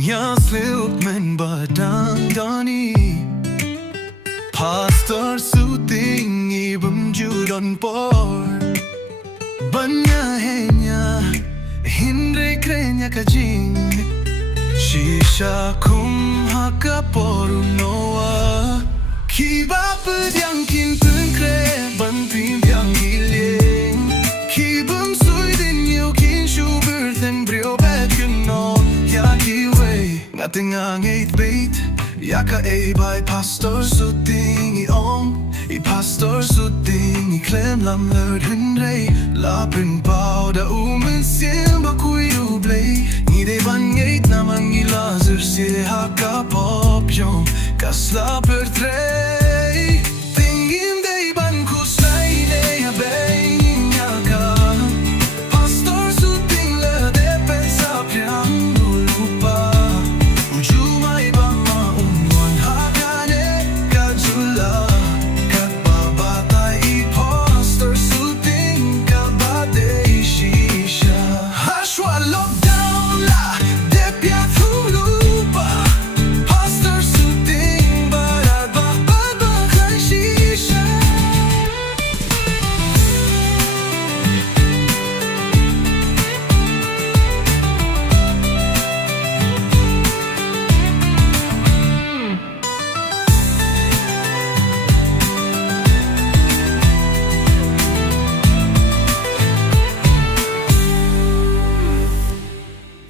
Yazlık men badang dani Pastor suting ibam judon por Banya henya hindre krenya kajing Shisha kum haka poru noa Kiba pedyang kin pun kre ban pim yang giling Kibum sui din yu kin shu birtheng brio bet yun no Ya kiwe ngating ang 8 bait Yaka ay by pastor suting i om I pastor suting i klem lam lörd hundre Lapin pao da umen sien bakui ublay Ni de van ngeit namang i laser se haka pop yom Kasla per tre Tingin de ban kusay ne ya bang yaka Pastor suting le de pensa piang lupa Ujumay ba maunwan hakane kajula Katbabatay I pastor suting kabate shisha Hashwa lockdown la de piatulupa Pastor suting barat bakbakay shisha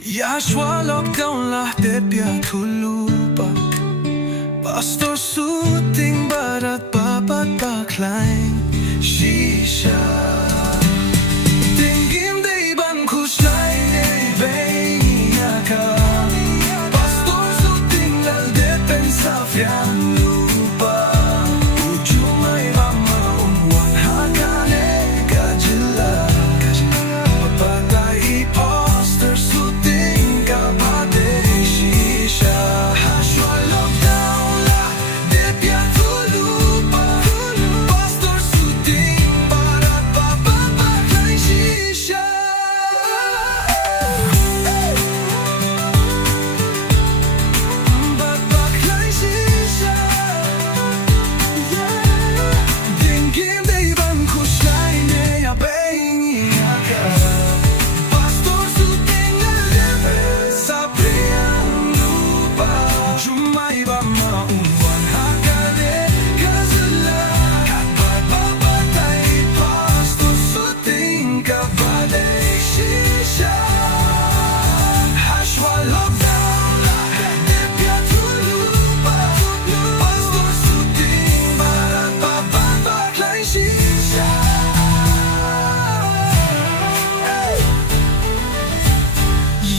Yashwa lockdown lah de piatulupa Pastor suting barat babat baklang shisha Tingin de ban kuslay ne bengaka Pastor suting lal de pensafyan lupa Ujumay mama umwan hakane kajila Papatay pastor suting kabate shisha Hashwa lockdown la de piatulupa Pastor suting barat bababakay shisha Babakay shisha Tingin de ban kuslay ne ya bengaka Pastor suting lelepe sa priyang lupa Jumay ba maunwan hakane kazula Katbat babatay pastor suting kabade shisha Hashwa lockdown la de piatulupa Pastor suting barat bababakay shisha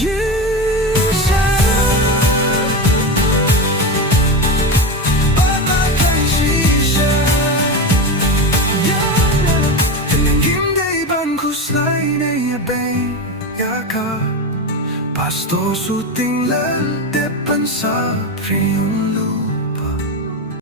Yisha Babakay shisha Tinanggim de ban kuslay ne yabay yaka Pastor suting lal de pansa priyong lupa